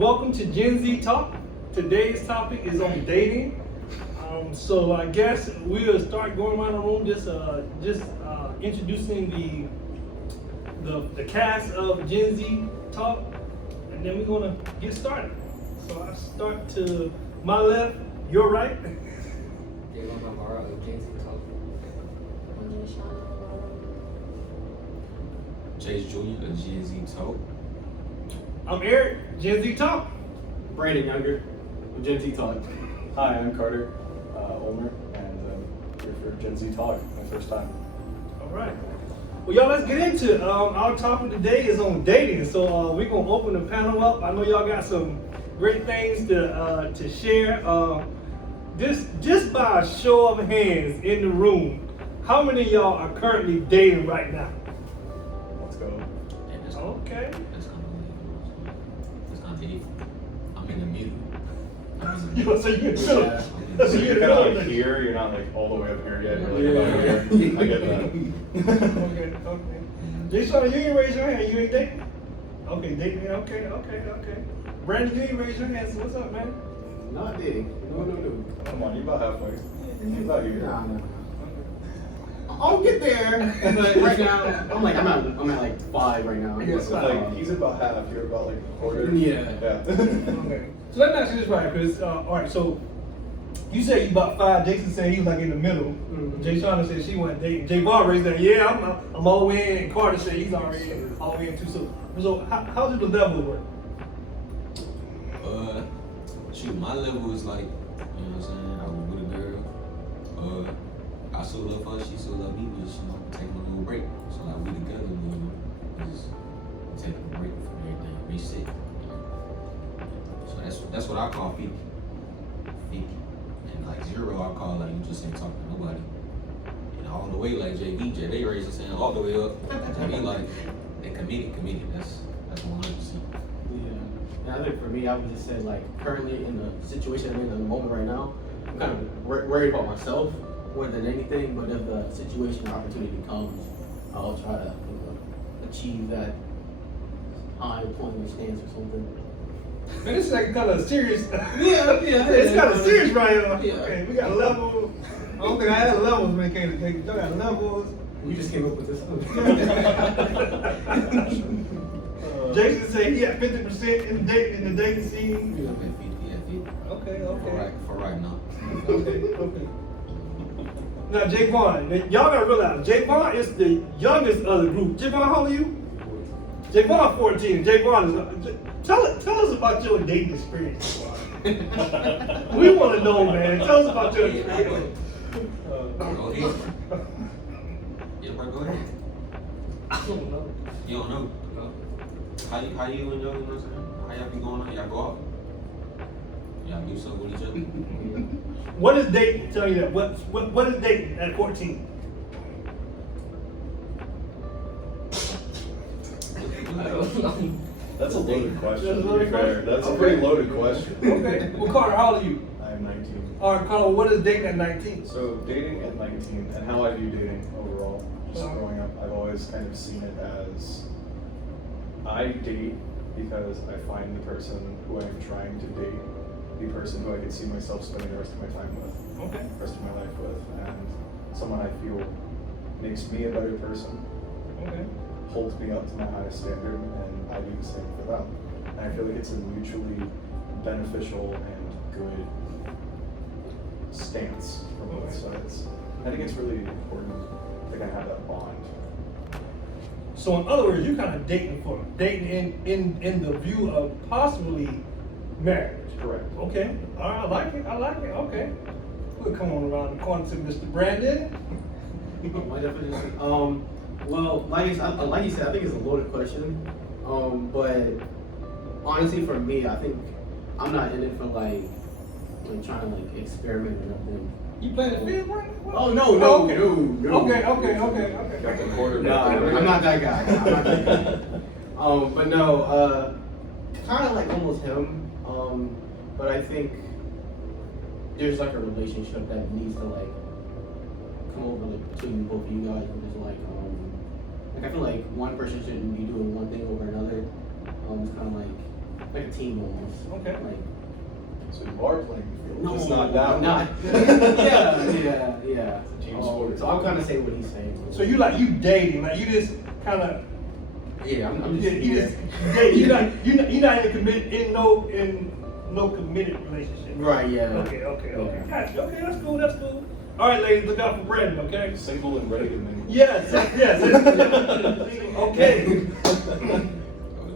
welcome to Gen Z Talk. Today's topic is on dating. So I guess we'll start going around the room, just introducing the cast of Gen Z Talk, and then we're gonna get started. So I start to my left, your right. Javon O'Garro, Gen Z Talk. Jashauna O'Garro. Chase Jr., of Gen Z Talk. I'm Eric, Gen Z Talk. Brandin Younger, Gen Z Talk. Hi, I'm Carter, Ulmer, and here for Gen Z Talk, my first time. All right. Well, y'all, let's get into it. Our topic today is on dating. So we're gonna open the panel up. I know y'all got some great things to share. Just by a show of hands in the room, how many of y'all are currently dating right now? Let's go. Okay. That's kind of deep. I'm in the middle. So you're in the middle. Yeah. So So you're you're in the kind of middle. like here, you're not like all the way up here yet, you're like about here. I get that. Okay. Jashauna, you ain't raise your hand. You ain't dating? Okay, dating. Okay. Brandon, you ain't raise your hand. So what's up, man? Not dating. No. Come on, you're about halfway. You're about here. Nah. I'll get there. But right now, I'm at like 5 right now. Yeah, So like, he's about half, you're about like a quarter. Yeah. Okay. So let me ask you this right, because all right. So you say you about 5. Jason said he was like in the middle. Mhm. Jashauna said she wasn't dating. Javon raised that. Yeah, I'm all the way in. And Carter said he's already all the way in too. So how does the level work? Shoot, my level is like, you know what I'm saying? I was with a girl. I still love her, she still love me, but you know, taking a little break. So like we together, you know, just taking a break from everything, reset. So that's what I call 50. And like 0, I call like you just ain't talking to nobody. And all the way like JV, they raised his hand all the way up. JV like they committed. That's 100%. Yeah. And I think for me, I would just say like currently in the situation I'm in the moment right now, I'm kind of worried about myself more than anything. But if the situation or opportunity comes, I'll try to achieve that high employment stance or something. Man, this is like kind of serious. Yeah. It's kind of serious right here. Yeah. Okay, we got levels. I don't think I had levels when it came to dating. Y'all got levels. We just came up with this. Jason said he had 50% in the dating scene. Yeah, 50. Okay. For right now. Okay. Now, Javon, y'all gotta realize, Javon is the youngest of the group. Javon, how old are you? Javon 14. Javon is. Tell us about your dating experience. We want to know, man. Tell us about your experience. Go ahead. Yeah, bro, go ahead. I don't know. You don't know? How you and you know what I'm saying? How y'all be going on? Y'all go out? Y'all do something with each other? What is dating? Tell you that. What is dating at 14? That's a loaded question, That's a to loaded be fair. question? That's a Okay. pretty loaded question. Okay. Well, Carter, how old are you? I'm 19. All right, Carter, what is dating at 19? So dating at 19 and how I view dating overall, just growing up, I've always kind of seen it as I date because I find the person who I'm trying to date the person who I could see myself spending the rest of my time with, Okay. the rest of my life with, and someone I feel makes me a better person, Okay. holds me up to my highest standard, and I do the same for them. And I feel like it's a mutually beneficial and good stance for both sides. I think it's really important to kind of have that bond. So in other words, you kind of dating in the view of possibly marriage. Correct. Okay. All right, I like it. Okay. We'll come on around the corner to Mr. Brandon. My definition. Well, like you said, I think it's a loaded question. But honestly, for me, I think I'm not in it for like trying to experiment or nothing. You playing the field right? Oh no. Okay. Got the quarterback. No, I'm not that guy. But no, kind of like almost him. But I think there's like a relationship that needs to like come over between both of you guys. And just like I feel like one person shouldn't be doing one thing over another. It's kind of like like a team almost. Okay. Like, So you are playing the field, no, just not that not. one. yeah. It's a team sport. So I'll kind of say what he's saying. So you dating, like you just kind of, Yeah, I'm you just. just date. You're not in no committed relationship. Right. Yeah. Okay. Yeah. Gotcha. Okay, that's cool. All right, ladies, look out for Brandon. Okay. Single and ready to mingle. Yes. Okay.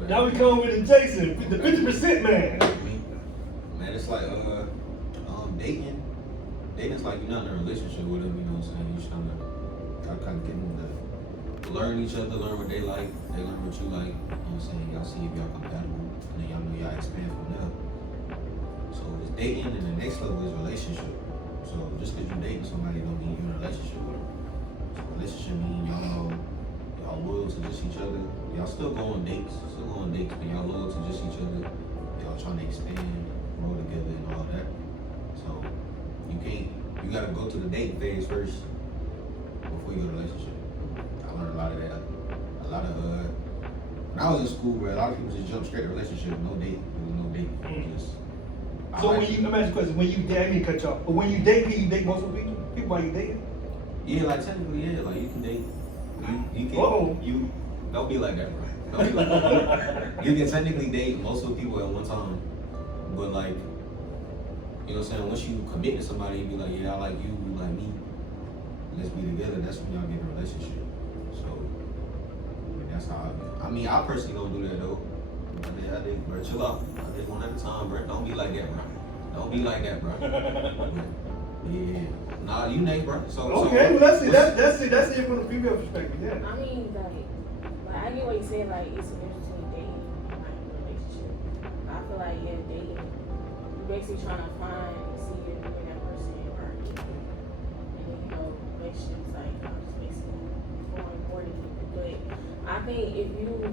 Now we come with Jason, the 50% man. Man, it's like dating. Dating's like you're not in a relationship with them. You know what I'm saying? You're just trying to kind of get them to learn each other, learn what they like, they learn what you like. You know what I'm saying? Y'all see if y'all compatible, and then y'all know y'all expand from there. So it's dating, and the next level is relationship. So just because you dating somebody don't mean you're in a relationship with them. So relationship means y'all loyal to just each other. Y'all still go on dates, but y'all loyal to just each other. Y'all trying to expand, grow together, and all that. So you gotta go to the date phase first before you go to the relationship. I learned a lot of that. When I was in school, where a lot of people just jump straight to relationship, no date. There was no date. So let me ask you a question. When you date, I mean cut you off, but when you date, can you date multiple people while you dating? Yeah, like technically, yeah, like you can date. You can. Whoa. You don't be like that, bro. Don't be like that. You can technically date multiple people at one time, but like, you know what I'm saying? Once you commit to somebody, you be like, yeah, I like you like me. Let's be together. That's when y'all get in a relationship. So that's how I mean, I personally don't do that though. I think, bro, chill out. I did one at a time, bro. Don't be like that, bro. Don't be like that, bro. Yeah. Nah, you next, bro. Okay, well that's it from the female perspective, yeah. I mean, like I get what you saying, like it's a difference between dating and like a relationship. I feel like dating, you're basically trying to find and see if you and that person are equal. And then relationships like just basically more important. But I think if you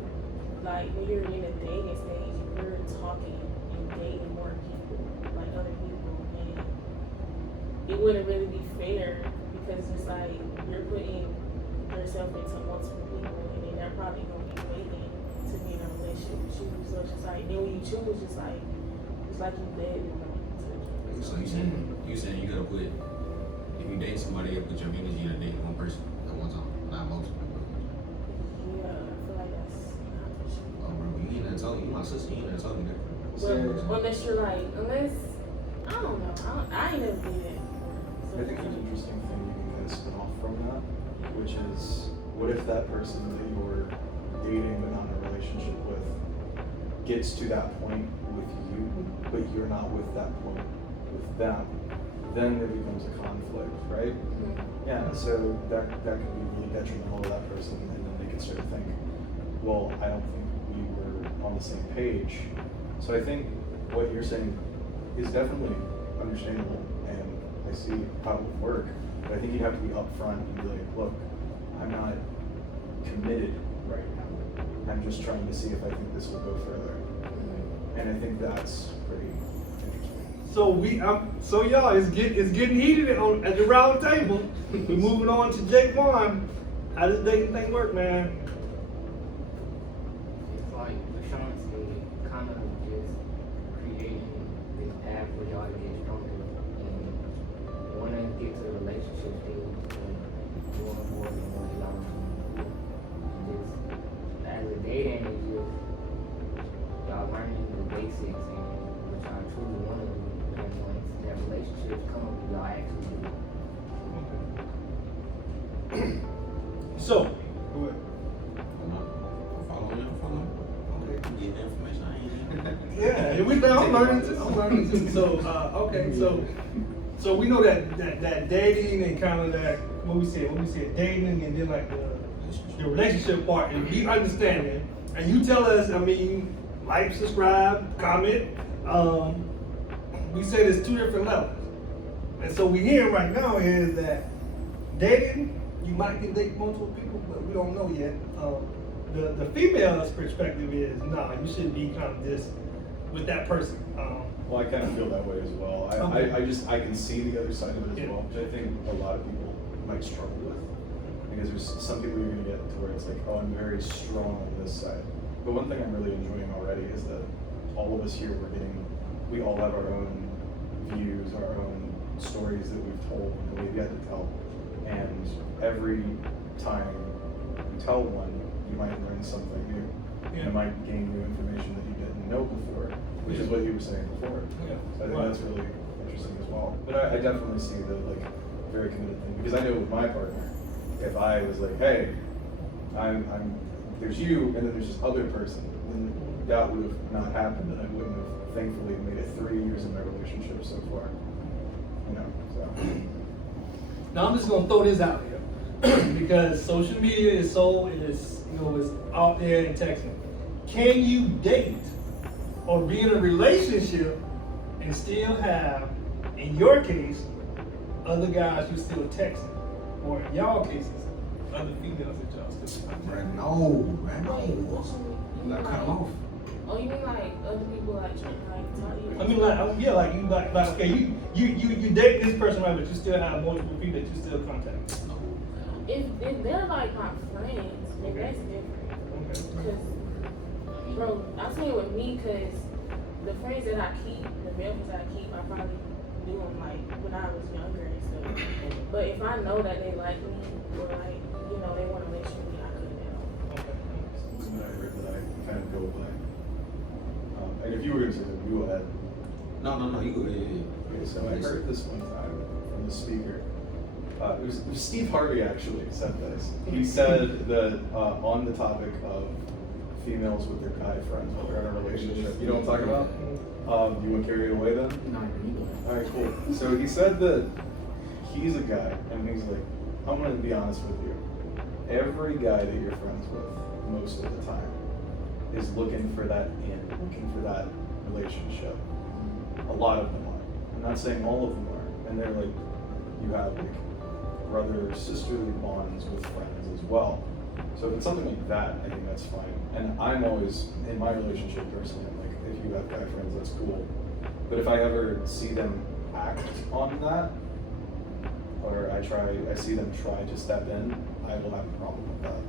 like when you're in a dating stage, you're talking and dating more people, like other people, and it wouldn't really be fair because it's like you're putting yourself into multiple people, and then they're probably gonna be waiting to be in a relationship with you. So it's just like then when you choose, it's like you dead. So you saying you gotta put, if you date somebody, you put your energy in a date one person at one time, not multiple. Yeah, I feel like that's not for sure. Oh, bro, you ain't that talking. You my sister. You ain't that talking that. Well, unless you're like, I don't know. I ain't never did that before. So I think an interesting thing you can kind of spin off from that, which is, what if that person that you're dating but not in a relationship with gets to that point with you, but you're not with that point with them, then there becomes a conflict, right? Mm-hmm. Yeah, so that could be really detrimental to that person, and then they could start to think, well, I don't think we were on the same page. So I think what you're saying is definitely understandable, and I see how it would work, but I think you'd have to be upfront and be like, look, I'm not committed right now. I'm just trying to see if I think this will go further. And I think that's pretty interesting. So y'all, it's getting heated at the round table. We're moving on to Javon. How does dating thing work, man? It's like Jashauna said, kind of just creating this path for y'all to get stronger. And want to get to the relationship stage, more important than what y'all want to do. And just, as a dating, it's just, y'all learning the basics and what y'all truly want to do. And once that relationships come, y'all actually do. So, go ahead. I'm following. Okay, I'm getting the information. I ain't. I'm learning too. So, okay, so we know that dating and kind of that what we said dating and then like the relationship part, and we understand it. And you tell us, I mean, like, subscribe, comment. We said it's two different levels, and so we hear right now is that dating, you might can date multiple people, but we don't know yet. The female's perspective is, nah, you shouldn't be kind of just with that person. Well, I kind of feel that way as well. I can see the other side of it as well, which I think a lot of people might struggle with. Because there's some people you're gonna get to where it's like, oh, I'm very strong on this side. But one thing I'm really enjoying already is that all of us here, we all have our own views, our own stories that we've told and we've yet to tell. And every time you tell one, you might learn something new. Yeah. You might gain new information that you didn't know before, which is what you were saying before. Yeah. So I think that's really interesting as well. But I definitely see the like very committed thing, because I know with my partner, if I was like, hey, I'm there's you and then there's this other person, then that would have not happened, and I wouldn't have thankfully made it 3 years in my relationship so far. You know, so Now I'm just gonna throw this out here because social media is is out there in texting. Can you date or be in a relationship and still have, in your case, other guys you still texting, or in y'all cases, other females that y'all still texting? Brandon, no. You Like, mean cut him off. Oh, you mean like other people like trying to like talk to you? I mean, like you like okay, you date this person, right? But you still have multiple people that you still contact. If they're like my friends, then that's different. Okay. Cause, bro, I'm saying with me, cause the friends that I keep, the male friends that I keep, I probably do them like when I was younger and stuff. But if I know that they like me or like, they want to make sure me, I couldn't help. Okay. something that I heard that I kind of go by. And if you were going to say something, you go ahead. No, you go ahead. Okay, so I heard this one time from the speaker. It was Steve Harvey actually said this. He said that on the topic of females with their guy friends while they're in a relationship. You know what I'm talking about? You want to carry it away then? No, you go ahead. All right, cool. So he said that he's a guy, and he's like, I'm going to be honest with you. Every guy that you're friends with, most of the time, is looking for that looking for that relationship. A lot of them are. I'm not saying all of them are. And they're like, you have like brother, sisterly bonds with friends as well. So if it's something like that, I think that's fine. And I'm always, in my relationship personally, I'm like, if you have guy friends, that's cool. But if I ever see them act on that, or I see them try to step in, I will have a problem with that.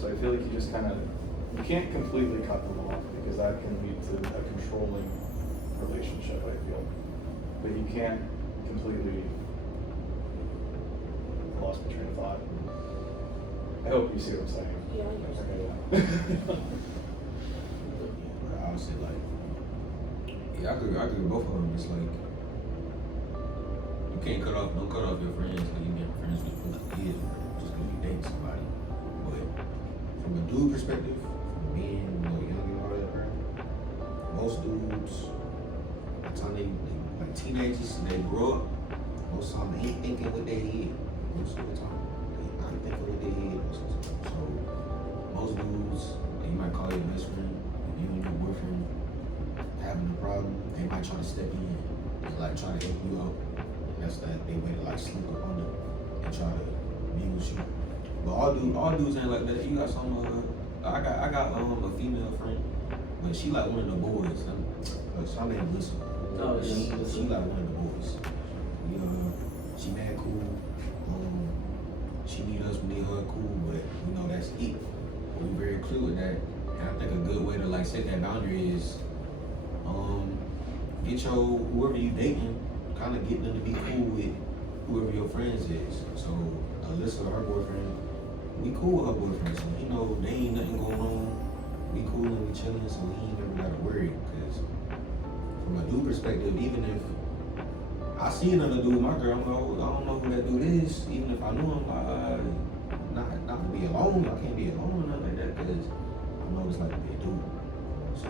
So I feel like you can't completely cut them off, because that can lead to a controlling relationship, I feel. But you can't completely, I lost my train of thought. I hope you see what I'm saying. Yeah, I understand. Okay, I would say I agree with both of them. It's like, you can't don't cut off your friends when you get friends with years just because you date somebody. But from a dude perspective, from being young and all that, right? Most dudes, by the time they like teenagers, they grow up, most of the time they ain't thinking with their head. Most of the time, they not thinking with their head. So most dudes, you might call your best friend, if you and your boyfriend having a problem, they might try to step in and like try to help you out. That's that they way to like sneak up on them and try to abuse you. But all dudes ain't like that. You got some I got a female friend, but she like one of the boys. Her name Lisa. Oh, She like one of the boys. She mad cool. She need us, we need her cool, but that's it. We're very clear with that. And I think a good way to like set that boundary is get your whoever you dating, kind of get them to be cool with whoever your friends is. So Alyssa, her boyfriend, we cool with her boyfriend, so there ain't nothing going on. We cool and we chilling, so he ain't never gotta worry. Cause from a dude perspective, even if I see another dude, my girl, I don't know who that dude is. Even if I knew him, not to be alone. I can't be alone or nothing like that, because I know it's like to be a dude. So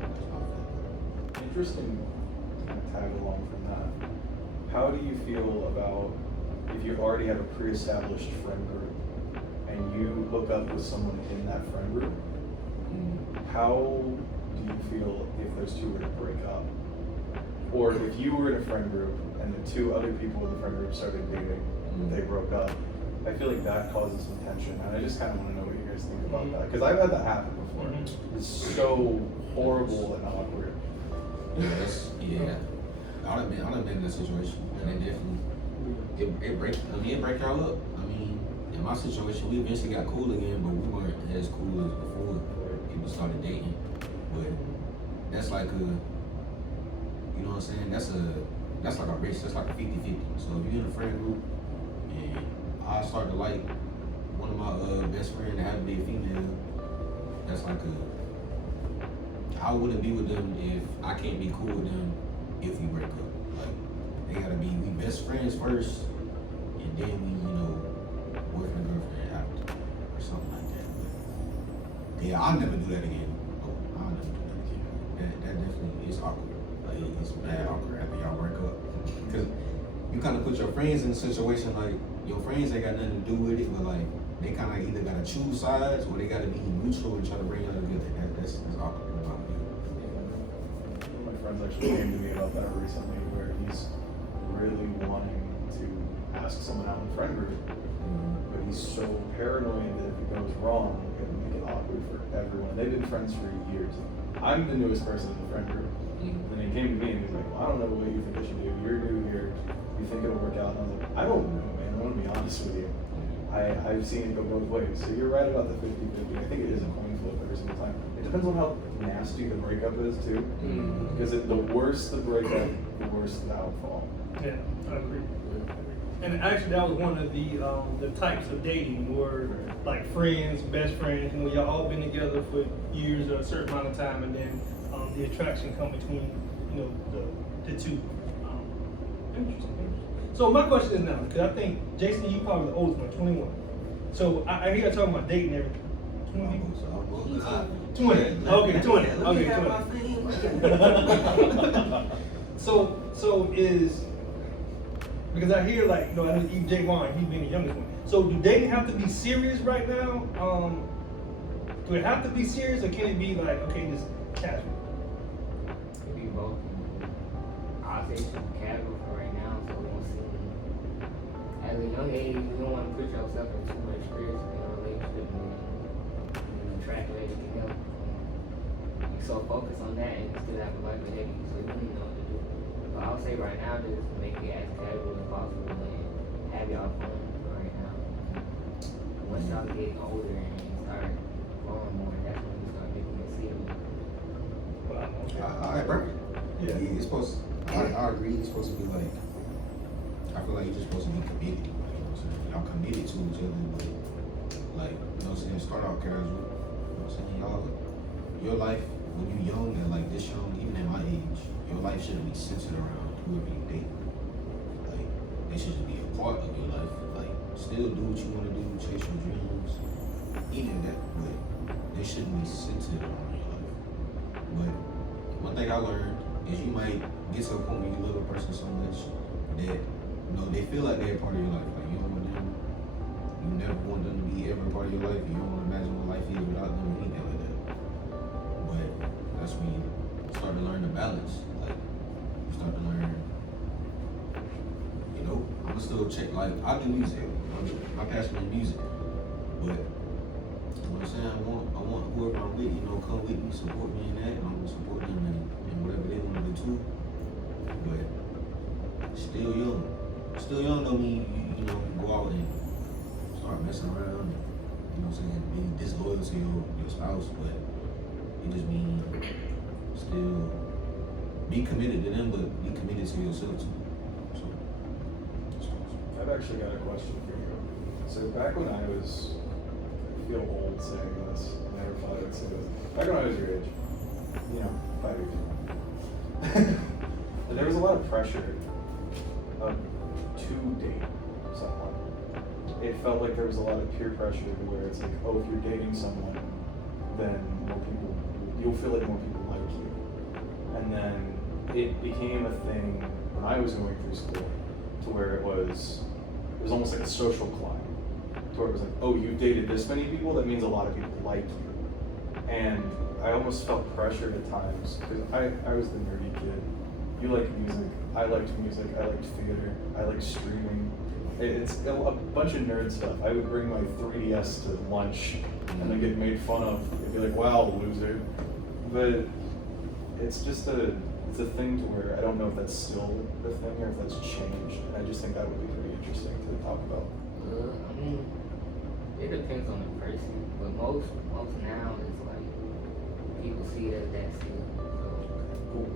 that's how I feel. Interesting kind of tag along from that. How do you feel about if you already have a pre-established friend group and you hook up with someone in that friend group? How do you feel if those two were to break up? Or if you were in a friend group and the two other people in the friend group started dating, they broke up, I feel like that causes some tension. And I just kind of want to know what you guys think about that. Because I've had that happen before. It's so horrible and awkward. Yeah. I'd have been in that situation, and it definitely it break y'all up. I mean, in my situation, we eventually got cool again, but we weren't as cool as before people started dating. But that's like a, you know what I'm saying? That's like a race. That's like a 50-50. So if you're in a friend group and I start to like one of my best friends that happen to be a female, that's like a, I wouldn't be with them if I can't be cool with them if we break up. Like they gotta be we best friends first, and then we, you know, boyfriend girlfriend after or something like that. But yeah, I'll never do that again. Oh, I'll never do that again. That definitely is awkward. Like it's bad awkward after y'all break up, because you kind of put your friends in a situation like your friends ain't got nothing to do with it, but like they kind of either gotta choose sides or they gotta be neutral and try to bring y'all together. That's awkward. One of my friends actually came to me about that recently, where he's really wanting to ask someone out in the friend group, but he's so paranoid that if it goes wrong, it'll make it awkward for everyone. They've been friends for years. I'm the newest person in the friend group. And he came to me and he's like, well, I don't know what you think I should do. You're new here. You think it'll work out? And I was like, I don't know, man. I want to be honest with you. I've seen it go both ways. So you're right about the 50-50. I think it is a coin flip every single time. It depends on how nasty the breakup is too. Because the worse the breakup, the worse the downfall. Yeah, I agree. And actually, that was one of the types of dating where, like friends, best friends, you know, y'all all been together for years or a certain amount of time, and then the attraction come between, you know, the two. Interesting. So my question is now, because I think Jason, you probably the oldest one, 21. So I hear you talking about dating every 20. 20. Okay, 20. Okay, 20. So is, because I hear like, you know, I know even Javon, he's being the youngest one. So do dating have to be serious right now? Do it have to be serious, or can it be like, okay, just casual? It could be both. I'll say it's casual for right now, so we won't see. At a young age, you don't want to put yourself in too much stress in a relationship and track everything else. You're so focused on that and you still have a life ahead of you, so you don't even know what to do. So I'll say right now, just make it as casual as possible and have y'all fun for right now. Once y'all get older and start growing more, that's when you start making it serious. Alright, bro. Yeah, it's supposed. I agree. It's supposed to be like. I feel like you're just supposed to be committed. You know what I'm saying? Y'all committed to each other, but like, you know what I'm saying? Start out casual. You know what I'm saying? Y'all, your life when you're young and like this young, even at my age, your life shouldn't be centered around whoever you date. Like, they should just be a part of your life. Like, still do what you want to do, chase your dreams, even that, but they shouldn't be centered around your life. But one thing I learned is you might get to a point where you love a person so much that, you know, they feel like they're a part of your life. Like, you don't want them, you never want them to be ever a part of your life. You don't want to imagine what life is without them or anything like that. But that's when you start to learn the balance. Like, you start to learn, you know, I'm gonna still check, like, I do music. My passion is music. But, you know what I'm saying? I want whoever I'm with, you know, come with me, support me in that, and I'm gonna support them in whatever they want to do too. But, still young. Still young don't mean you know, go out and start messing around and, you know what I'm saying, being disloyal to your spouse, but it just means still be committed to them, but be committed to yourself too. So, I've actually got a question for you. So back when I was, I feel old saying this, I never thought I would say this. Back when I was your age, you know, 5 years ago, there was a lot of pressure to date someone. It felt like there was a lot of peer pressure where it's like, oh, if you're dating someone, then you'll feel like more people like you. And then it became a thing when I was going through school to where it was almost like a social climb. To where it was like, oh, you've dated this many people, that means a lot of people like you. And I almost felt pressured at times, because I was the nerdy kid. You like music, I liked music, I liked theater, I liked streaming. It's a bunch of nerd stuff. I would bring my 3DS to lunch and then get made fun of. They'd be like, wow, loser. But it's just it's a thing to where I don't know if that's still the thing or if that's changed. And I just think that would be pretty interesting to talk about. I mean, it depends on the person, but most now is like, people see it as that still. Cool.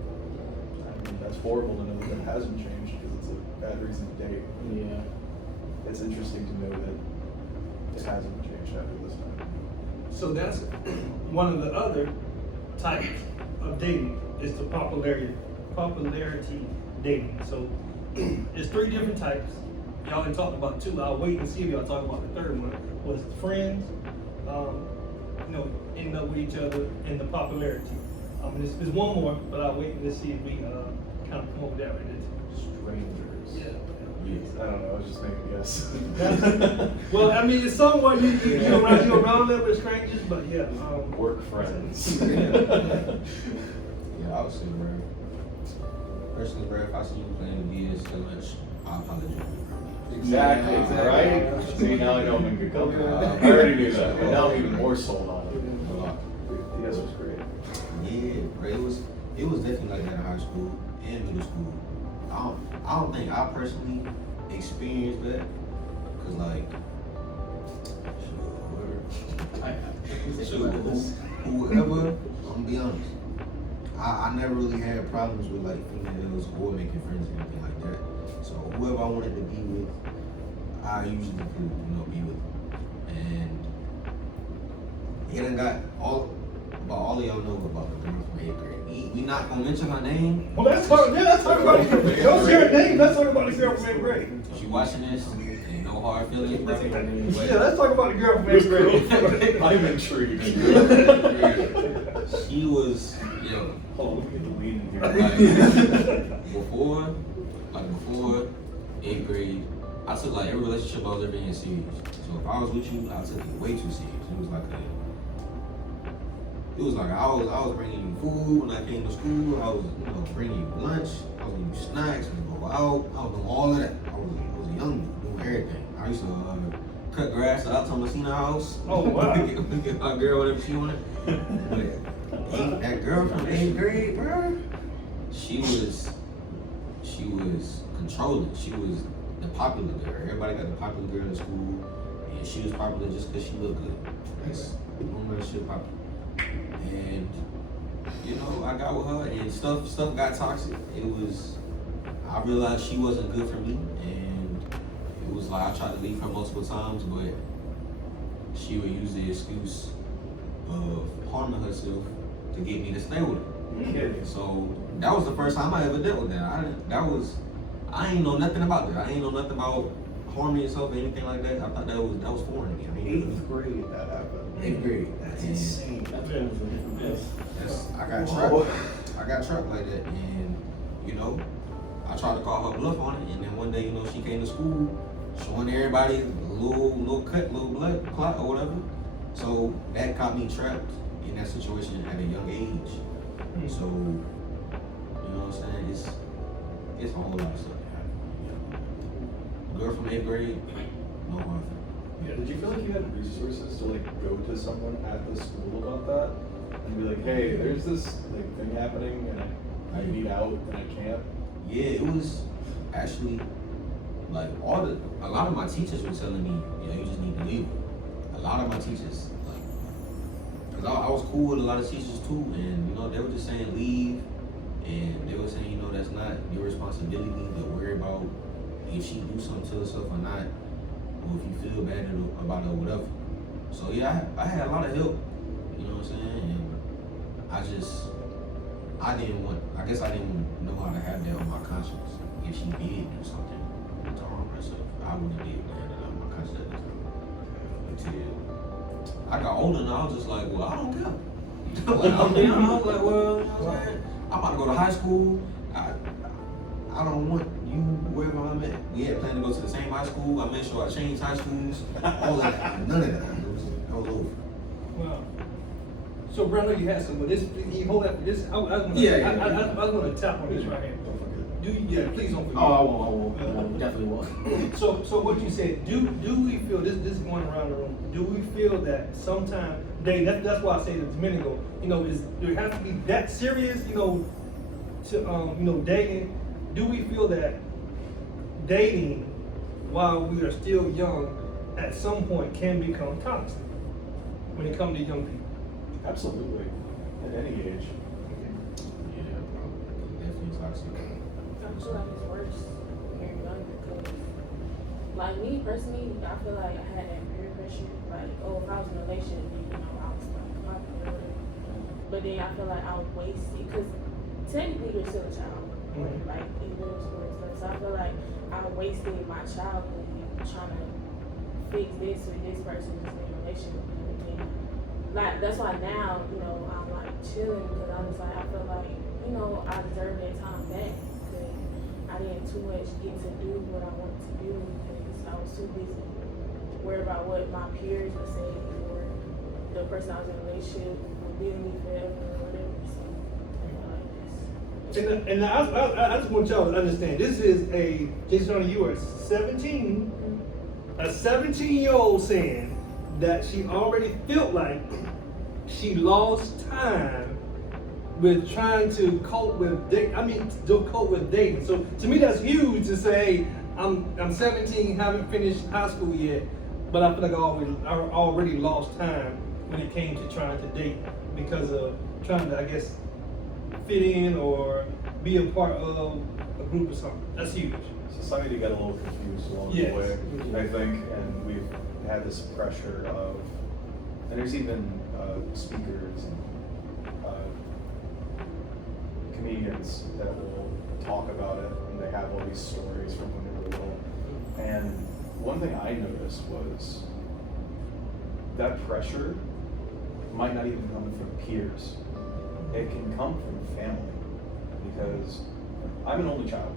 I mean, that's horrible to know that it hasn't changed because it's a bad reason to date. Yeah. It's interesting to know that it hasn't changed after this time. So that's one of the other types of dating is the popularity dating. So there's 3 different types. Y'all had talked about 2. I'll wait and see if y'all talk about the third one. Was friends, ending up with each other, and the popularity. There's one more, but I'll wait and see if we kind of come up with that right there. Strangers. Yeah. Yes. I don't know. I was just making a guess. Well, I mean, it's somewhat you're around there with strangers, but yeah. Work friends. Yeah, I would say, bro. Personally, bro, if I see you playing the DS so much, I apologize. Exactly. Yeah. Right? See, now I know I'm in good company. I already knew that, but now I'm even more sold on it. DS was great. Yeah, bro, it was definitely like that in high school and middle school. I don't think I personally experienced that, cause like, whoever, I'm gonna be honest, I never really had problems with like females or making friends or anything like that. So whoever I wanted to be with, I usually could, be with. And it done got all of y'all know about the girl from 8th grade. We not gonna mention her name. Well, let's talk about it. Don't share her name. Let's talk about the girl from 8th grade. She watching this, ain't no hard feelings, bro. Yeah, let's talk about the girl from 8th grade. I'm intrigued. She was, Hold on, let me get the lead in here. before 8th grade, I took like every relationship I was ever in serious. So if I was with you, I took it way too serious. It was like I was bringing you food when I came to school. I was bringing you lunch. I was giving you snacks. We go out. I was doing all of that. I was a young dude doing everything. I used to cut grass at Thomasina house. Oh, wow. Get my girl whatever she wanted. But that girl from 8th grade, bro, she was controlling. She was the popular girl. Everybody got the popular girl in school, and she was popular just because she looked good. That's normal shit popular. And I got with her, and stuff got toxic. I realized she wasn't good for me, and it was like I tried to leave her multiple times, but she would use the excuse of harming herself to get me to stay with her. So that was the first time I ever dealt with that. I ain't know nothing about that. I ain't know nothing about harming yourself or anything like that. I thought that was foreign to me. 8th grade that happened. 8th grade. That's And insane. I got trapped. I got trapped like that, and I tried to call her bluff on it, and then one day, she came to school, showing everybody a little cut, little blood clot or whatever. So that caught me trapped in that situation at a young age. So, what I'm saying? It's a whole lot of stuff that happened. Girl from 8th grade, no hard feelings. Did you feel like you had resources to go to someone at the school about that and be like, hey, there's this thing happening and I need out and I can't? Yeah, it was actually like a lot of my teachers were telling me, you just need to leave. A lot of my teachers, because I was cool with a lot of teachers too, and they were just saying leave, and they were saying that's not your responsibility to worry about if she do something to herself or not, or if you feel bad about it or whatever. So yeah, I had a lot of help, you know what I'm saying, and I guess I didn't know how to have that on my conscience. If she did do something to harm herself, I wouldn't be able to handle that on my conscience at the time. Until I got older and I was just like, well, I don't care. I was like, well, I'm about to go to high school. I don't want you wherever I'm at. We had planned to go to the same high school. I made sure I changed high schools. All of that. None of that. It was over. Wow. So, Brandon, you had some, but you hold that for this. I was gonna tap on this right here. Please don't forget. Oh, I won't. Definitely won't. So what you said, do we feel, this is going around the room, do we feel that sometime, that's why I said it a minute ago, is there has to be that serious, to, dating? Do we feel that dating while we are still young at some point can become toxic when it comes to young people? Absolutely. at any age. Yeah, probably. Definitely toxic. I feel like it's worse when you're younger because, like me personally, I feel like I had that peer pressure. Like, oh, if I was in a relationship, then, you know, I was like popular or whatever. But then I feel like I would waste it because technically you're still a child. Mhm. Like in middle school and stuff. So I feel like I wasted my childhood trying to fix this with this person just in a relationship with them again. Like that's why now, you know, I'm like chilling because I was like I feel like, you know, I deserve that time back because I didn't too much get to do what I wanted to do because I was too busy worried about what my peers would say or the person I was in a relationship would be with me forever or whatever. So I feel like this. And I just want y'all to understand, this is a, Jashauna, you are 17, a 17-year-old saying that she already felt like she lost time with trying to cope with cope with dating. So to me that's huge to say, I'm 17, haven't finished high school yet, but I feel like I already lost time when it came to trying to date because of trying to, I guess, fit in or be a part of a group or something. That's huge. Society got a little confused along Yes. the way, I think, and we've had this pressure of, and there's even speakers and comedians that will talk about it, and they have all these stories from when they were little. And one thing I noticed was that pressure might not even come from peers. It can come from family, because I'm an only child.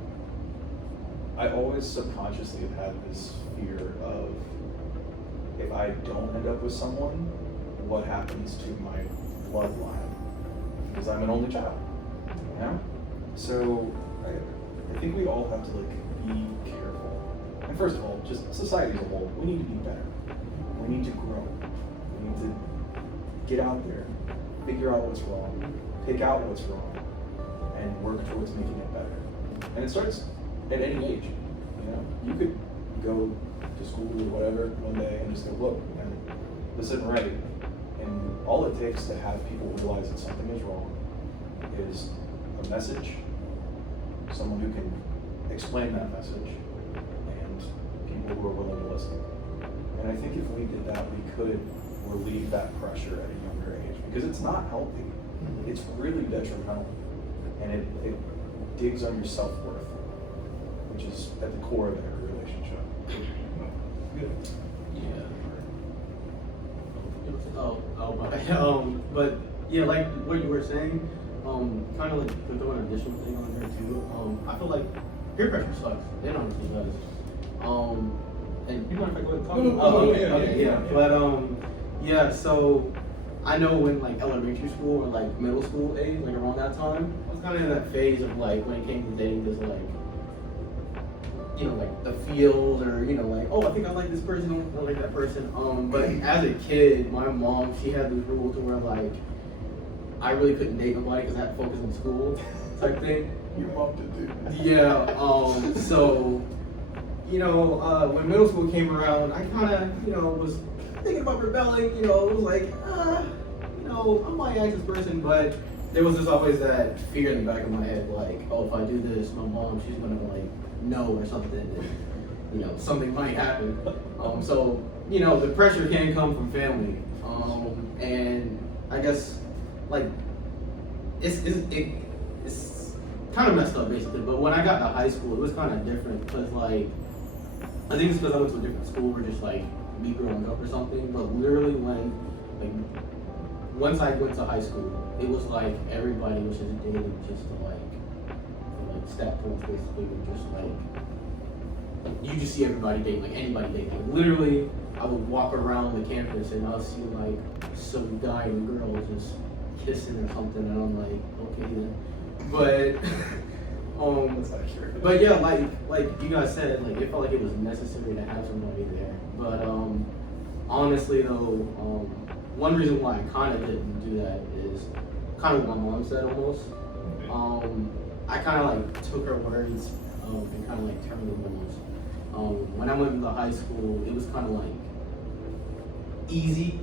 I always subconsciously have had this fear of, if I don't end up with someone, what happens to my bloodline? Because I'm an only child, you know? So I think we all have to be careful. And first of all, just society as a whole, we need to be better. We need to grow. We need to get out there, figure out what's wrong, pick out what's wrong, and work towards making it better. And it starts at any age. You know, you could go to school or whatever one day and just go, look, man, this isn't right. And all it takes to have people realize that something is wrong is a message, someone who can explain that message, and people who are willing to listen. And I think if we did that, we could relieve that pressure at a younger age, because it's not healthy. It's really detrimental, and it digs on your self-worth, which is at the core of every relationship. Good. Yeah. But yeah, like what you were saying, kind of like to throw an additional thing on there too. I feel like peer pressure sucks. It honestly does. And You mind if I go ahead and talk? okay, yeah. But yeah. So I know when like elementary school or like middle school age, like around that time, I was kind of in that phase of like when it came to dating, just like, you know, like the feels, or, you know, like, oh, I think I like this person, I like that person. But as a kid, my mom, she had this rule to where like I really couldn't date nobody because I had to focus on school type thing. Your mom did do that. Yeah. So, you know, when middle school came around, I kind of, you know, was thinking about rebelling. You know, it was like, you know, I might ask this person, but there was just always that fear in the back of my head, like, oh, if I do this, my mom, she's gonna like know or something, and, you know, something might happen. So, you know, the pressure can come from family, and I guess like it's kind of messed up basically. But when I got to high school, it was kind of different because like I think it's because I went to a different school or just like me growing up or something. But literally when like once I went to high school, it was like everybody was just dating just to like stat points basically, were just like you just see everybody dating, like anybody dating. Like, literally, I would walk around the campus and I'll see like some guy and girl just kissing or something, and I'm like, okay then. But That's accurate. but yeah, like you guys said, like it felt like it was necessary to have somebody there. But honestly though, one reason why I kind of didn't do that is kind of what my mom said almost. I kind of like took her words and kind of like turned them almost. When I went to high school, it was kind of like easy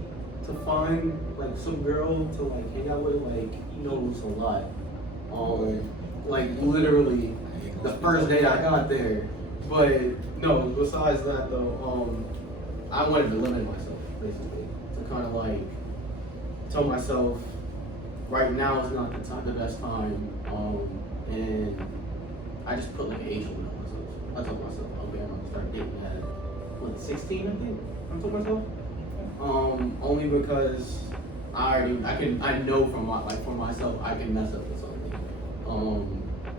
to find like some girl to like hang out with, like it's a lot. Like literally the first day I got there. But no, besides that though, I wanted to limit myself basically to kind of like tell myself right now is not the best time, and I just put like an age limit on myself. I told myself, okay, I'm gonna start dating at 16, I think. I told myself. Only because I know for myself I can mess up with something.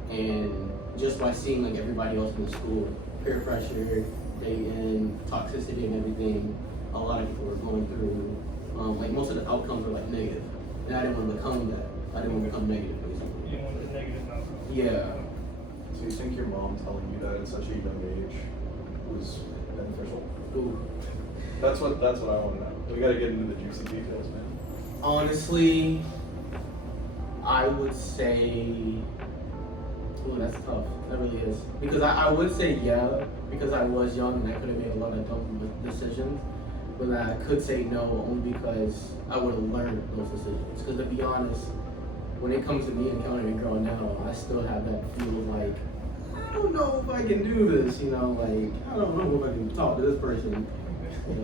And just by seeing like everybody else in the school, peer pressure, dating, toxicity and everything, a lot of people are going through, like most of the outcomes are like negative. And I didn't want to become that. I didn't want to become negative basically. You want the negative outcome. Yeah. So you think your mom telling you that at such a young age was beneficial? Ooh. That's what I want to know. We gotta get into the juicy details, man. Honestly, I would say, ooh, that's tough. That really is. Because I would say yeah, because I was young and I could have made a lot of dumb decisions. But I could say no only because I would have learned those decisions. Because to be honest, when it comes to me encountering a girl now, I still have that feel of like, I don't know if I can do this, like, I don't know if I can talk to this person.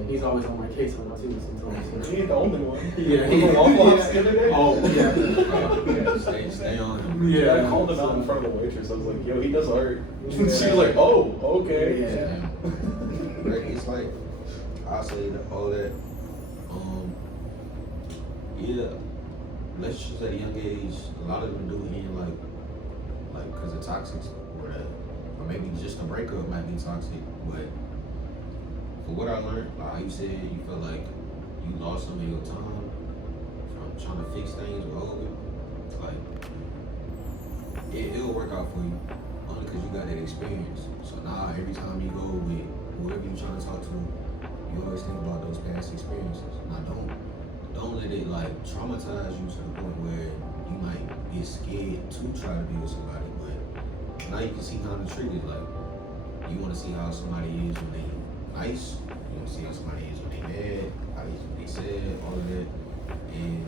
He's always on my case on too sometimes. He ain't the only one. Yeah. He the Waffle House the other day. Oh, yeah. Stay on him. Yeah, I called him out in front of the waitress. I was like, yo, he does art. She was like, oh, okay. Yeah. It's like, I'll say that all that, yeah, relationships at a young age, a lot of them do end like because of toxic, or maybe just a breakup might be toxic, but for what I learned, like you said, you felt like you lost some of your time from trying to fix things with older, like, it'll work out for you, only because you got that experience. So now every time you go with whoever you're trying to talk to, you always think about those past experiences. Now don't let it like traumatize you to the point where you might get scared to try to be with somebody, but now you can see how to treat it. Like, you want to see how somebody is when they nice, you want to see how somebody is when they mad, how they sad, all of that. And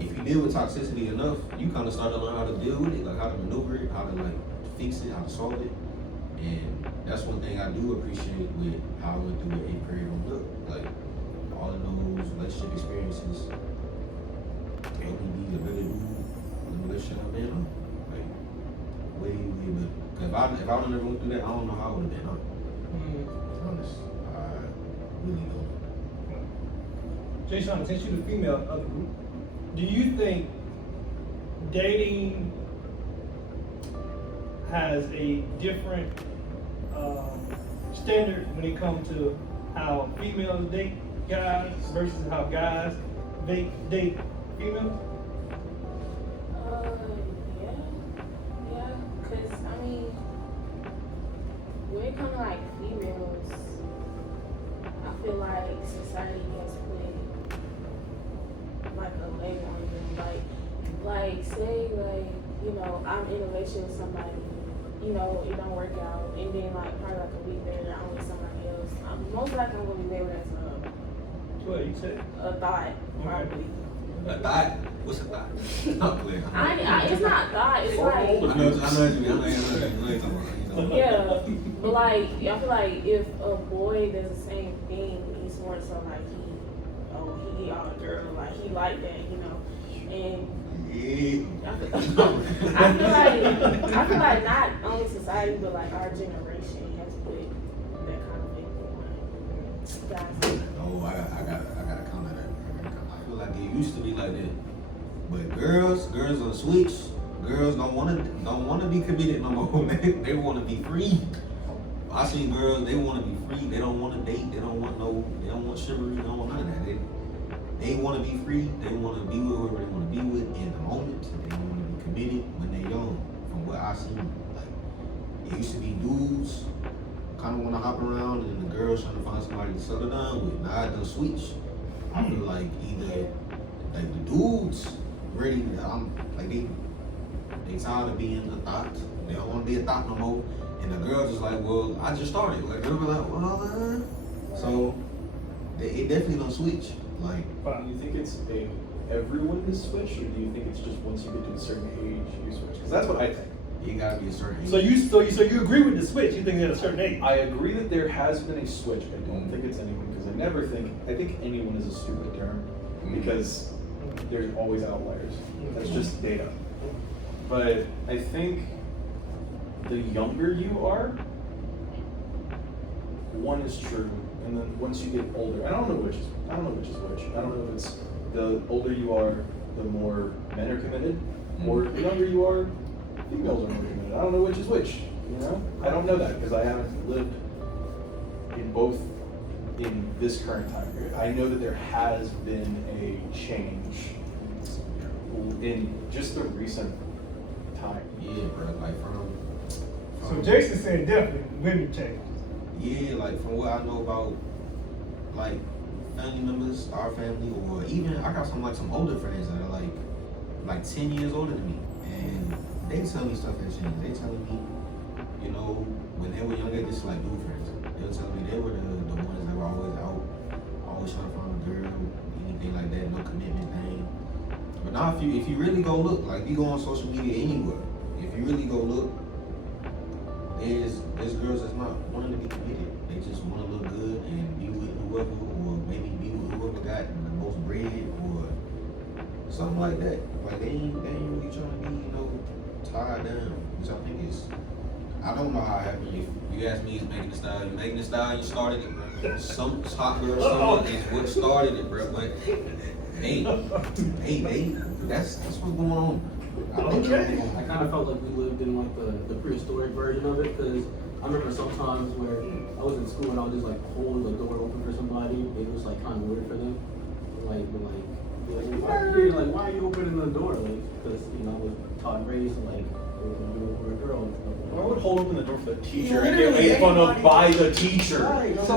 if you deal with toxicity enough, you kind of start to learn how to deal with it, like how to maneuver it, how to like fix it, how to solve it. And that's one thing I do appreciate with how I went through the 8th grade on Look. Like, all of those relationship experiences helped me be a better dude in the relationship I've been on. Like, way better. Cause if I would never went through that, I don't know how I would have been on. Honest. I really don't. Jashauna, since you're the female of the group, do you think dating has a different standard when it comes to how females date guys versus how guys date females? Yeah, cause I mean, when it comes to like females, I feel like society has put like a label on them, like say I'm in a relationship with somebody, it don't work out, and then like probably like a week later I'm with somebody else. Most likely I'm gonna be labeled as What you said? a thought, probably. A thought? What's a thought? I'm playing. It's not thought. It's like I know what you mean. yeah, but like I feel like if a boy does the same thing, he's more so like he all girl, like he like that, and. Yeah. I feel like not only society but like our generation has put that kind of thing on guys. Oh, I gotta comment that. I feel like it used to be like that, but girls on switch. Girls don't wanna be committed no more. They wanna be free. I seen girls, they wanna be free. They don't wanna date. They don't want chivalry. They don't want none of that. They want to be free. They want to be with whoever they want to be with in the moment. They want to be committed when they're young. From what I seen, like, it used to be dudes kind of want to hop around, and the girls trying to find somebody to settle down with. Now it done switch. I feel like either like the dudes ready, they tired of being a thought. They don't want to be a thought no more. And the girls is like, well, I just started. Like, they'll be like, well, so it definitely don't switch. Like, Do you think it's everyone is switch, or do you think it's just once you get to a certain age you switch? Because that's what I think. it gotta be a certain age. So you agree with the switch? You think at a certain age? I agree that there has been a switch. I don't think it's anyone, because I think anyone is a stupid term, because there's always outliers. That's just data. But I think the younger you are, one is true, and then once you get older, I don't know which is which. I don't know if it's the older you are, the more men are committed, or the younger you are, females are more committed. I don't know which is which. You know, I don't know that because I haven't lived in both in this current time period. I know that there has been a change in just the recent time. Yeah, bro. Like So Jason's saying definitely women change. yeah, like from what I know about like family members, our family, or even I got some older friends that are like 10 years older than me, and they tell me stuff has changed. They telling me, you know, when they were younger, this is like new friends. They were telling me they were the ones that were always out, always trying to find a girl, anything like that, no commitment thing. But now if you really go look, like you go on social media anywhere, if you really go look, there's girls that's not wanting to be committed. They just want to look good and be with whoever, or maybe be with whoever got the most bread or something like that. Like they ain't really trying to be, you know, tied down. Which I think is, I don't know how it happened. If you ask me, is Megan Thee Stallion. Megan Thee Stallion started it, bro. Some hot girl song is what started it, bro. But hey, that's what's going on. I kind of felt like we lived in like the prehistoric version of it, because I remember sometimes where I was in school and I would just like hold the door open for somebody. It was like kind of weird for them. Like why are you opening the door? Like, because you know I was taught and raised to like open the door for a girl and stuff. I would hold open the door for the teacher and Literally, get made fun of anybody- by the teacher. Right, So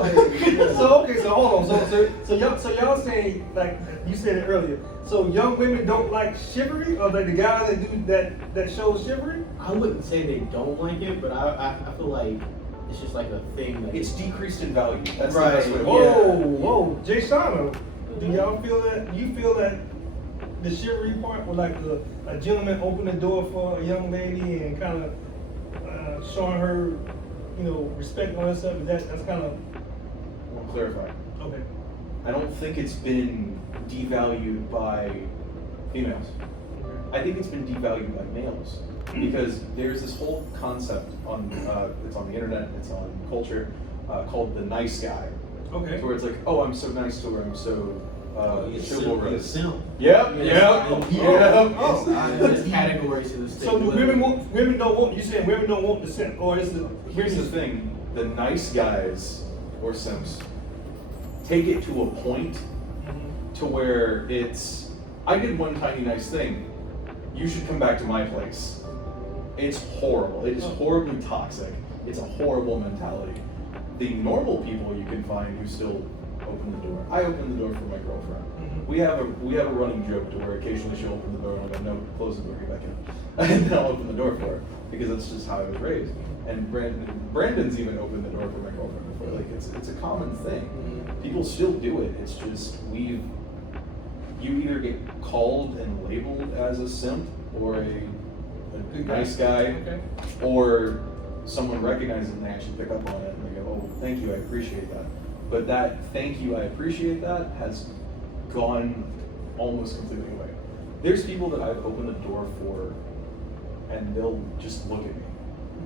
hold on. So y'all saying, like you said it earlier. So young women don't like chivalry, or like the guys that do that shows chivalry? I wouldn't say they don't like it, but I feel like it's just like a thing that It's decreased in value. That's Right. the best way to Whoa, put it. whoa, Jashauna, do y'all feel that? You feel that the chivalry part, where like a gentleman open the door for a young lady and kind of showing her, you know, respect on herself? That's kind of I want to clarify. okay. I don't think it's been devalued by females. I think it's been devalued by males, because there's this whole concept on it's on the internet, it's on culture, called the nice guy. Okay. Where it's like, oh, I'm so nice to her, I'm so chivalrous. simp. Yep. there's categories to this thing. So do women don't want? You saying women don't want the simp, or is it? Here's the thing: the nice guys or simps take it to a point to where it's, I did one tiny nice thing, you should come back to my place. It's horrible. It is horribly toxic. It's a horrible mentality. The normal people you can find who still open the door. I open the door for my girlfriend. We have a running joke to where occasionally she'll open the door and I'll go, no, close the door, get back in. And then I'll open the door for her, because that's just how I was raised. And Brandon's even opened the door for my girlfriend before. Like, it's a common thing. People still do it. It's just you either get called and labeled as a simp or a nice guy, or someone recognizes it and they actually pick up on it and they go, oh, thank you, I appreciate that. But that thank you, I appreciate that has gone almost completely away. There's people that I've opened the door for and they'll just look at me.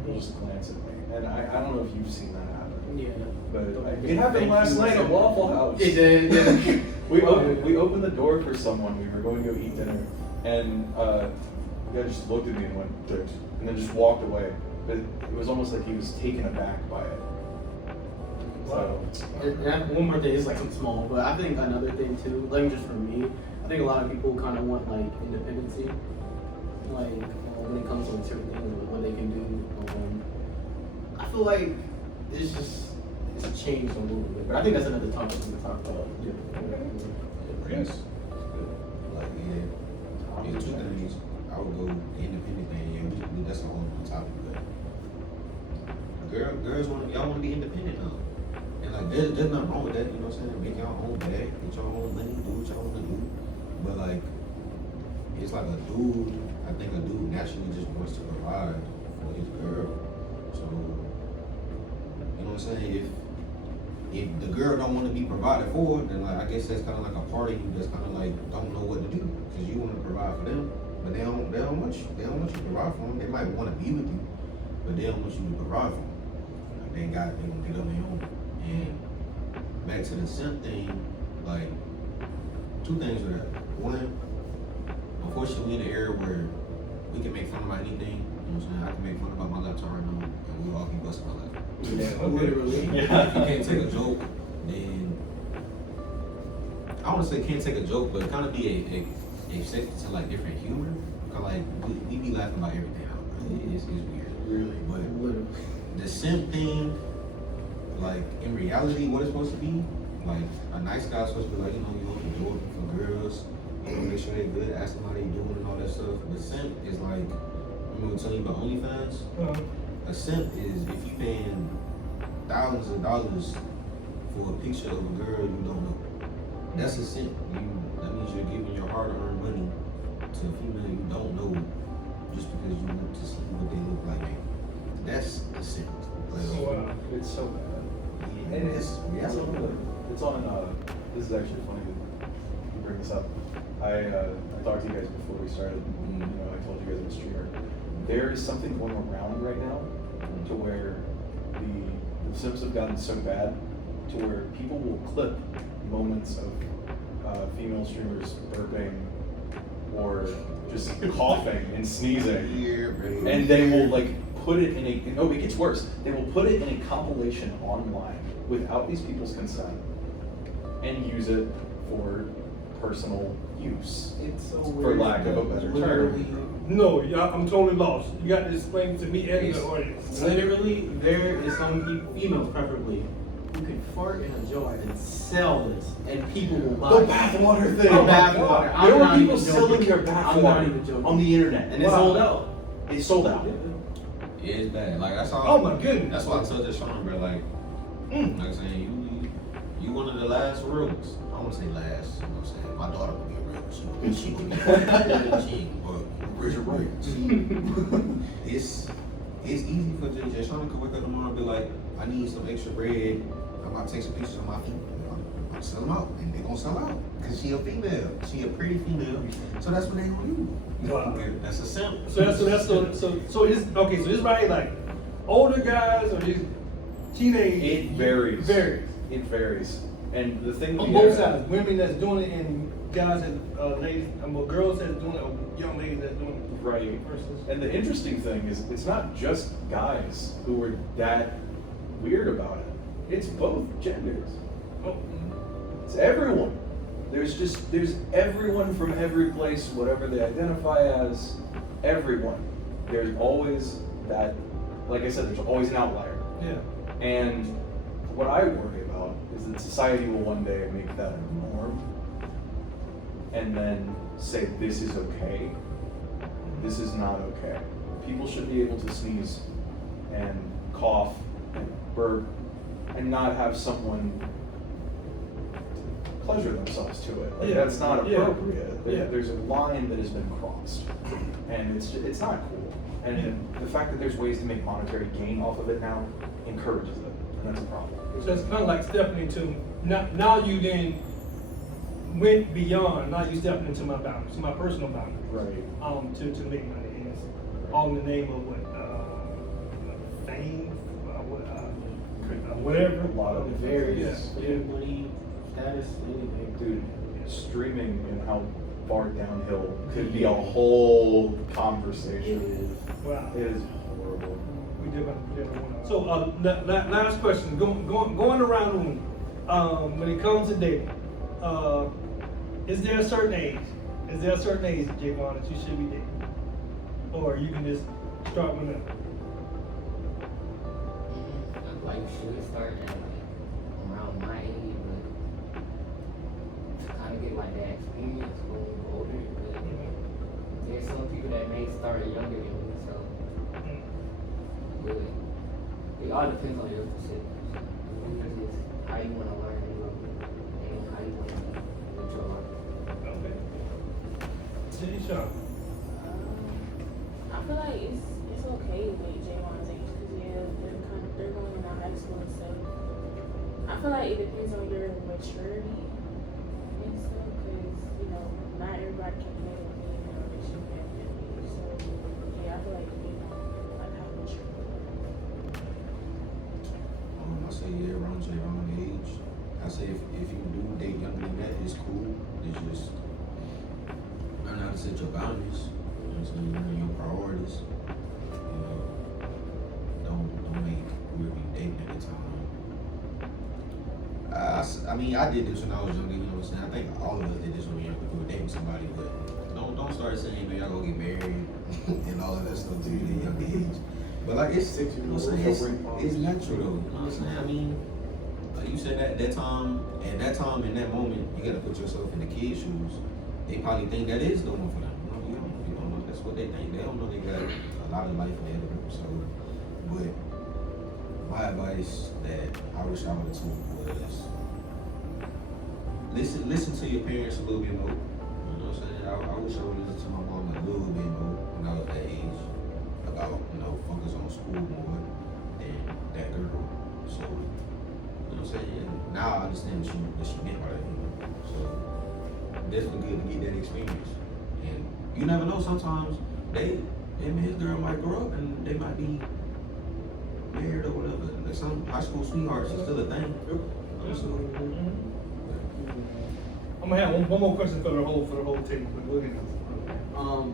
They'll just glance at me. And I don't know if you've seen that happen. Yeah. But it happened last night at Waffle House. It did. Yeah. We opened the door for someone. We were going to go eat dinner, and the guy just looked at me and went, "Dirt," and then just walked away. But it was almost like he was taken aback by it. So, And one more thing, it's like something small, but I think another thing too, like just for me, I think a lot of people kind of want like independency, like when it comes to like, certain things, like what they can do. I feel like it's changed a little bit, but I think that's another topic we can talk about. Yes. Like, yeah, two things. I would go the independent thing. Yeah, that's a whole other topic. But girls y'all want to be independent now. And like, there's nothing wrong with that, you know what I'm saying? Make your own bag, get your own money, do what you want to do. But like, it's like a dude, I think a dude naturally just wants to provide for his girl. So, you know what I'm saying? If the girl don't want to be provided for, then like, I guess that's kind of like a part of you that's kind of like don't know what to do. Because you want to provide for them, but they don't want you to provide for them. They might want to be with you, but they don't want you to provide for them. Like, they gonna get on their own. And back to the simp thing, like, two things with that. One, unfortunately, we in an era where we can make fun about anything. You know what I'm saying? I can make fun about my laptop right now, and we all keep busting my laptop. Yeah, Literally. Yeah. If you can't take a joke, then I want to say can't take a joke, but kind of be a subject to like different humor. Cause like we be laughing about everything out. It's weird. Really? But Literally. the simp thing, like in reality, what it's supposed to be, like a nice guy's supposed to be like, you know, you open the door for girls, you know, make sure they're good, ask them how they doing and all that stuff. But simp is like, remember telling you about OnlyFans? A simp is if you paying thousands of dollars for a picture of a girl you don't know. That's a simp. That means you're giving your hard-earned money to a female you don't know just because you want to see what they look like. That's a simp. Like, Wow. It's so bad. yeah, And it's reality. this is actually funny that you bring this up. I talked to you guys before we started. You know, I told you guys I'm a streamer. There is something going around right now to where the Sims have gotten so bad to where people will clip moments of female streamers burping or just coughing and sneezing, and they will like put it in a, no, it gets worse. They will put it in a compilation online without these people's consent and use it for personal use. It's so For weird. lack of a better Literally, No, I'm totally lost. You got to explain to me and the It's audience. literally, there is some people, females preferably, who can fart in a jar and sell this, and people will buy The it. bathwater thing. The bathwater. I'm There were not people even selling joking. their I'm not even bathwater joking. on the internet, And it's Wow. sold out. it sold out. Yeah, it's bad. Like I saw. Oh my goodness. That's why I told Jashauna, bro. Like, like I'm saying, you one of the last real ones. I don't want to say last. You know what I'm saying? My daughter would be a real one. She would be. She but it's easy for Jashauna to wake up tomorrow and be like, I need some extra bread. I'm about to take some pictures of my feet. I'm sell them out, and they're gonna sell out because she a female. She a pretty female. So that's what they gonna do. Wow. That's a simp. So it's okay. So this right, like older guys or these teenage. It varies. Varies It varies. And the thing on both sides. Women that's doing it and guys that ladies, well, girls that's doing it, or young ladies that's doing it. Right. Versus. And the interesting thing is, it's not just guys who are that weird about it. It's both genders. Oh, It's everyone. There's everyone from every place, whatever they identify as, everyone. There's always that, like I said, there's always an outlier. yeah. And what I worry about is that society will one day make that a norm and then say this is okay, this is not okay. People should be able to sneeze and cough and burp and not have someone pleasure themselves to it. Like, Yeah, that's not yeah, appropriate. yeah. There's a line that has been crossed, and it's not cool. And the fact that there's ways to make monetary gain off of it now encourages it, and that's a problem. So it's kind of like stepping into now you then went beyond. Now you stepping into my boundaries, my personal boundaries. Right. To make money, and it's all in the name of what fame, whatever. A lot of It varies. Yeah. Money, status, anything. Dude, streaming and how far downhill could be a whole conversation. Wow. It is horrible. We did one. So last question, going around the room, when it comes to dating, is there a certain age? Is there a certain age, Javon, that you should be dating? Or you can just start whenever? I feel like you should start at like around my age, but to kind of get like that experience when you're older. But there's some people that may start younger than me, so but it all depends on your specifics. You can just how you want to learn and how you want to live your life. Okay. Jashauna. I feel like it's okay with Javon's age because they're going into high school and stuff. I feel like it depends on your maturity and stuff because not everybody can handle being in a relationship at that age. So yeah, I feel like it depends on like how mature you are. I say yeah, around Javon's age. I say if you do date younger than that, it's cool. It's just learn how to set your boundaries. You know what I'm saying? Learn your priorities. You know, don't make whoever you dating at the time. I mean, I did this when I was younger. You know what I'm saying? I think all of us did this when we were dating somebody. But don't start saying, man, y'all gonna get married and all of that stuff to you at a young age. But like it's, you know what I'm saying? It's natural though. You know what I'm saying? I mean, like you said that time in that moment, you gotta put yourself in the kid's shoes. They probably think that is normal for them. You don't know. That's what they think. They don't know they got a lot of life ahead of them. So, but my advice that I wish I would have told was listen to your parents a little bit more. You know what I'm saying? I wish I would have listened to my mom a little bit more when I was that age about focus on school more than that girl. So you know what I'm saying? Yeah, now I understand what she meant by that. So definitely good to get that experience. And you never know, sometimes him and his girl might grow up and they might be married or whatever. Like some high school sweethearts is still a thing. I'm gonna have one more question for the whole team. Go ahead.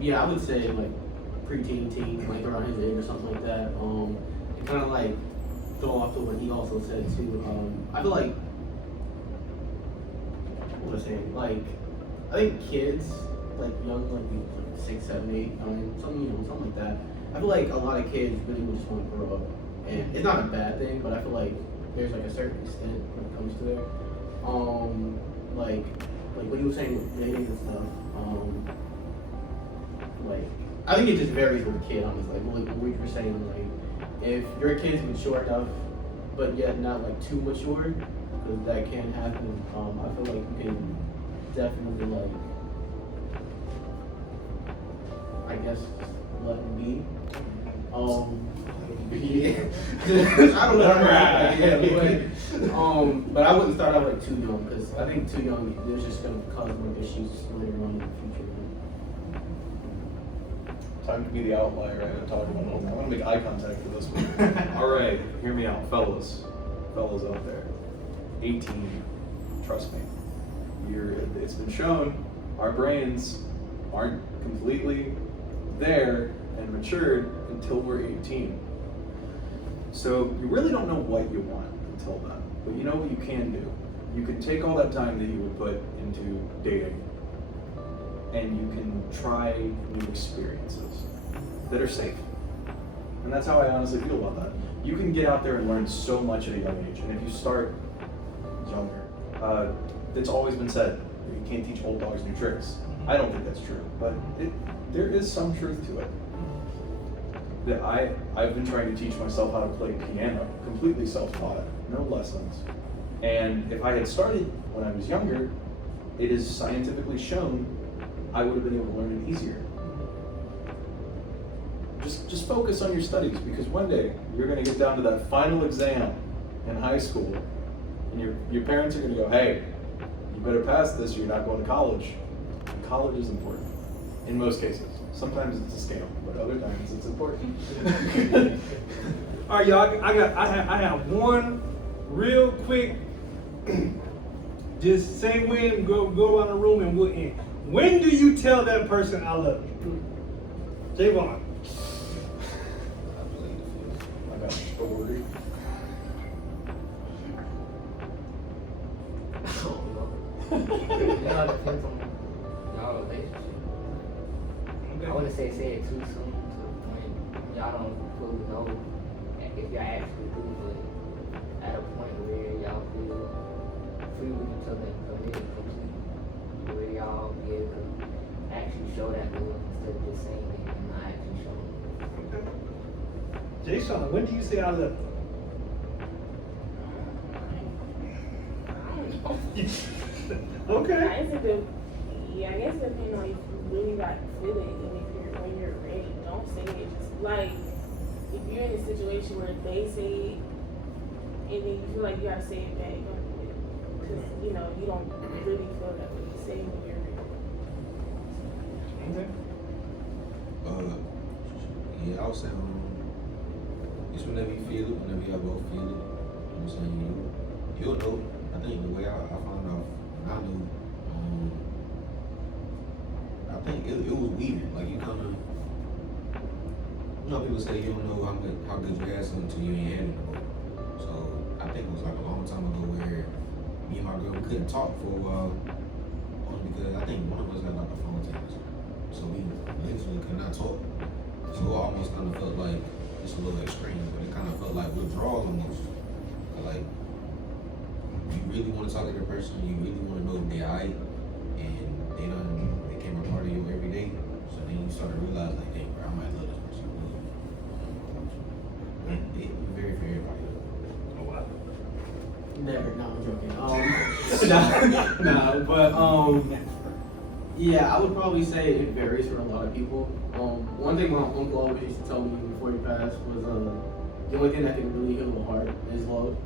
Yeah, I would say like preteen, teen, like around his age or something like that. And kind of like go off to what he also said too. I feel like what was I saying? Like I think kids like young, like 6, 7, 8, 9, something like that. I feel like a lot of kids really just want to grow up, and it's not a bad thing, but I feel like there's like a certain extent when it comes to it. Like what you were saying with dating and stuff. Like I think it just varies with the kid, honestly. Like what you were saying, like if your kid's mature enough, but yet not like too mature, because that can happen. I feel like you can definitely like, I guess, let him be. Yeah. I don't know. But I wouldn't start out like too young, because I think too young, there's just gonna cause more issues later on in the future. Time to be the outlier, right? I'm talking about. I want to make eye contact for this one. All right, hear me out, fellas out there. 18, trust me. It's been shown our brains aren't completely there and matured until we're 18. So you really don't know what you want until then. But you know what you can do? You can take all that time that you would put into dating and you can try new experiences that are safe. And that's how I honestly feel about that. You can get out there and learn so much at a young age. And if you start younger, it's always been said that you can't teach old dogs new tricks. I don't think that's true, but there is some truth to it. That I've been trying to teach myself how to play piano, completely self-taught, no lessons. And if I had started when I was younger, it is scientifically shown I would have been able to learn it easier. Just focus on your studies, because one day you're going to get down to that final exam in high school, and your parents are going to go, hey, you better pass this or you're not going to college. And college is important, in most cases. Sometimes it's a scam, but other times it's important. All right, y'all. I have one real quick. Just same way and go around the room and we'll end. When do you tell that person I love you? Javon. I got a story. Y'all depends on y'all relationship. I wouldn't say it too soon to the point y'all don't fully know if y'all actually do, but at a point where y'all feel free with each other and committed completely, where y'all be able to actually show that love instead of just saying it and not actually showing it. Jashauna, when do you say I love you? Okay. I guess it depends on if you really like feel it and if you're when you're ready. Don't say it. Just like if you're in a situation where they say it and then you feel like you gotta say it back, don't do it. Because you know you don't really feel that way. Say it when you're ready. Okay. Yeah, I would say, it's whenever you feel it, whenever y'all both feel it, you know what I'm saying, you'll know. I think the way I found out, I knew, I think it was weird, like you kind of, you know, people say you don't know how good you had something until you ain't had it no more. So, I think it was like a long time ago where me and my girl, we couldn't talk for a while, only because I think one of us had like a phone test. So we literally could not talk. So it almost kind of felt like, it's a little extreme, but it kind of felt like withdrawal almost. Like, you really want to talk to the person, you really want to know if they're alright, and they became a part of you every day. So then you start to realize, like, dang, bro, I might love this person. It's very, very valuable. Oh, wow. Never, no, I'm joking. But yeah, I would probably say it varies for a lot of people. One thing my uncle always used to tell me before he passed was the only thing that can really heal the heart is love.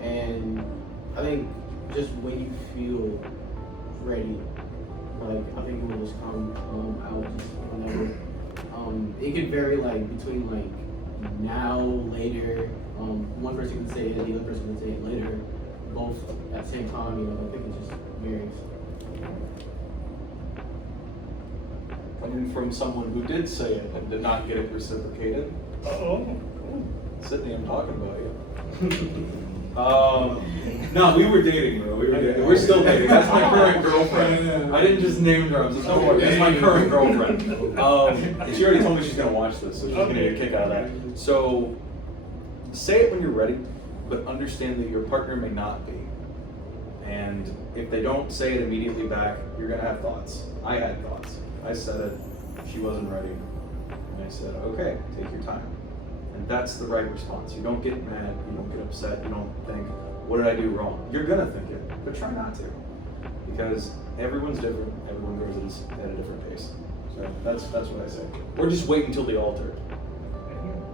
And I think just when you feel ready, like I think it will just come out just whenever. It could vary like between like now, later. One person could say it, the other person could say it later, both at the same time. You know, I think it just varies. Coming from someone who did say it and did not get it reciprocated. Uh-oh. Sydney, I'm talking about you. No, we were dating, bro. We were dating. We're still dating. That's my current girlfriend. I didn't just name drop, so don't worry. That's my current girlfriend. She already told me she's gonna watch this, so she's gonna get a kick out of that. So, say it when you're ready, but understand that your partner may not be. And if they don't say it immediately back, you're gonna have thoughts. I had thoughts. I said it. She wasn't ready. And I said, okay, take your time. And that's the right response. You don't get mad, you don't get upset, you don't think, what did I do wrong? You're gonna think it, but try not to. Because everyone's different, everyone grows at a different pace. So that's what I say. Or just wait until the altar.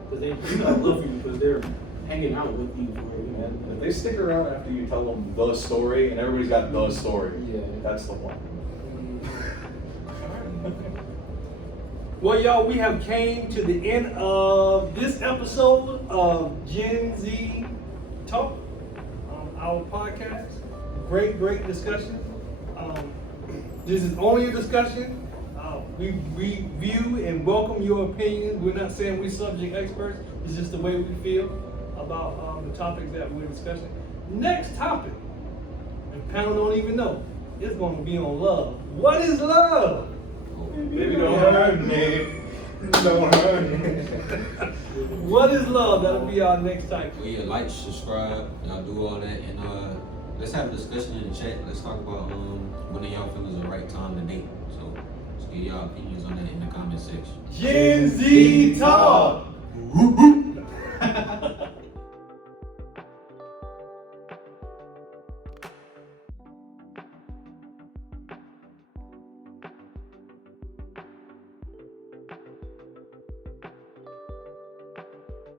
Because they do not love you because they're hanging out with you for And if they stick around after you tell them the story, and everybody's got the story, Yeah. that's the one. Well, y'all, we have came to the end of this episode of Gen Z Talk, our podcast. Great discussion. This is only a discussion. We view and welcome your opinions. We're not saying we're subject experts. It's just the way we feel about the topics that we're discussing. Next topic, and panel don't even know, it's going to be on love. What is love? Baby, don't hurt me. Don't hurt me. What is love? That'll be our next topic. Well, yeah, like, subscribe, y'all do all that, and let's have a discussion in the chat. Let's talk about when y'all feel is the right time to date. So, let's get y'all opinions on that in the comment section. Gen Z Talk. Woo-hoo.